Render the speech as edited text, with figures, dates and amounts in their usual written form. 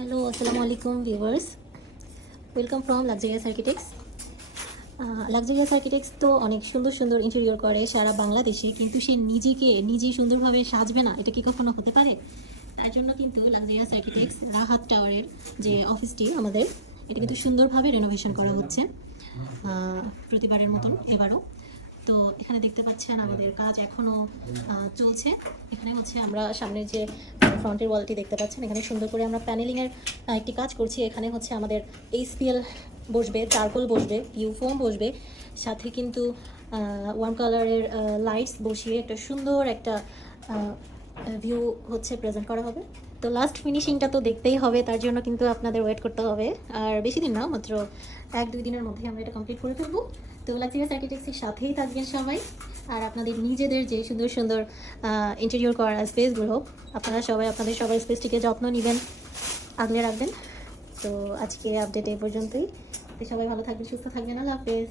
Hello, আসসালামু আলাইকুম viewers. Welcome from luxurious architects. Luxurious architects তো অনেক সুন্দর সুন্দর ইন্টেরিয়র করে সারা বাংলাদেশে, কিন্তু সে নিজেই সুন্দরভাবে সাজবে না, এটা কি কখনো হতে পারে? তার জন্য কিন্তু লাক্সারিয়াস আর্কিটেক্টস রাহাত টাওয়ারের যে অফিসটি আমাদের, এটা কিন্তু সুন্দরভাবে রেনোভেশন করা হচ্ছে প্রতিবারের মতন এবারও। তো এখানে দেখতে পাচ্ছেন আমাদের কাজ এখনও চলছে। এখানে হচ্ছে আমরা সামনের যে ফ্রন্টের ওয়ালটি দেখতে পাচ্ছেন, এখানে সুন্দর করে আমরা প্যানেলিংয়ের একটি কাজ করছি। এখানে হচ্ছে আমাদের এইচপিএল বসবে, চারকোল বসবে, ইউফোম বসবে, সাথে কিন্তু ওয়ার্ম কালারের লাইটস বসিয়ে একটা সুন্দর একটা ভিউ হচ্ছে প্রেজেন্ট করা হবে। তো লাস্ট ফিনিশিংটা তো দেখতেই হবে, তার জন্য কিন্তু আপনাদের ওয়েট করতে হবে। আর বেশি দিন না, মাত্র 1-2 দিনের মধ্যে আমরা এটা কমপ্লিট করে ফেলবো। তো লাক্সারিয়াস আর্কিটেক্টসের সাথেই থাকবেন সবাই। আর আপনাদের নিজেদের যে সুন্দর সুন্দর ইন্টেরিয়র করা স্পেসগুলো, আপনারা সবাই আপনাদের সবার স্পেসটিকে যত্ন নেবেন, আগলে রাখবেন। তো আজকে আপডেট এই পর্যন্তই। তো সবাই ভালো থাকবেন, সুস্থ থাকবেন। আল্লাহ হাফেজ।